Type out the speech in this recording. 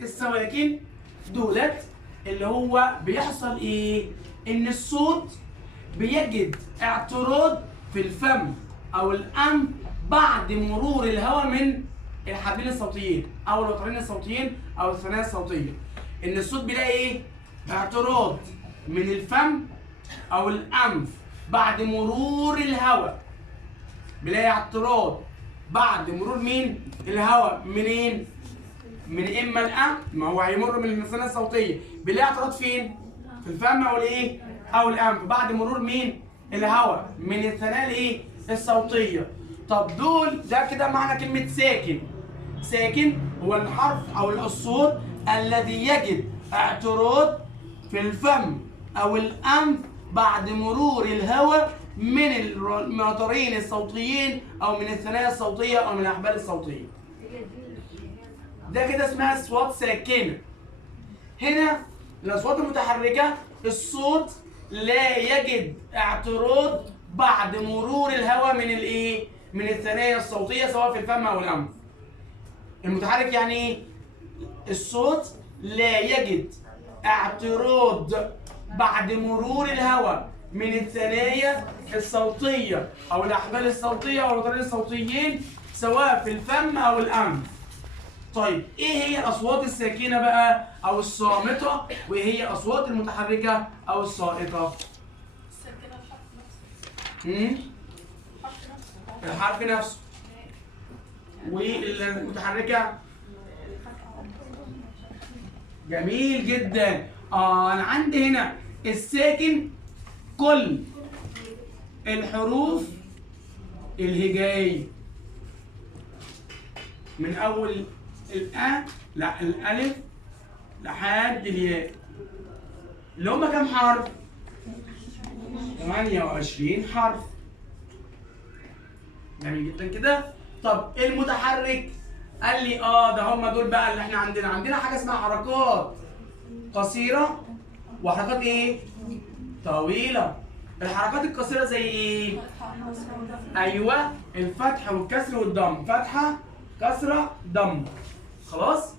السواكن دولت اللي هو بيحصل ايه؟ ان الصوت بيجد اعتراض في الفم او الانف بعد مرور الهواء من الحبلين الصوتيين او الوترين الصوتيين او الثنايا الصوتيه. ان الصوت بيلاقي ايه؟ اعتراض من الفم او الانف بعد مرور الهواء. بيلاقي اعتراض بعد مرور مين؟ الهواء. منين؟ من اما الانف، ما هو هيمر من الثنايا الصوتيه، بيلاقي اعتراض فين؟ في الفم او الايه؟ او الانف بعد مرور مين؟ الهواء من الثنايا الايه؟ الصوتيه. طب دول ده كده معنى كلمه ساكن. ساكن هو الحرف او الصوت الذي يجد اعتراض في الفم او الانف بعد مرور الهواء من الموترين الصوتيين او من الثنايا الصوتيه او من الاحبال الصوتيه. ده كده اسمها اصوات ساكنه. هنا الاصوات المتحركه الصوت لا يجد اعتراض بعد مرور الهواء من الايه؟ من الثنايا الصوتيه سواء في الفم او الانف. المتحرك يعني ايه؟ الصوت لا يجد اعتراض بعد مرور الهواء من الثنايا الصوتيه او الاحبال الصوتيه او الوترين الصوتيين سواء في الفم او الانف. طيب ايه هي الاصوات الساكنه بقى او الصامته، وايه هي الاصوات المتحركه او الصائته؟ الساكنة الحرف نفسه. الحرف نفسه. والمتحركه؟ جميل جدا. انا عندي هنا الساكن كل الحروف الهجائيه من اول الالف لحد الياء، اللي هم كام حرف؟ 28 حرف. جميل جدا كده. طب المتحرك قال لي ده هم دول بقى اللي احنا عندنا حاجه اسمها حركات قصيره وحركات ايه؟ طويله. الحركات القصيره زي ايه؟ ايوه، الفتح والكسر والضم. فتحه، كسره، ضم. خلاص؟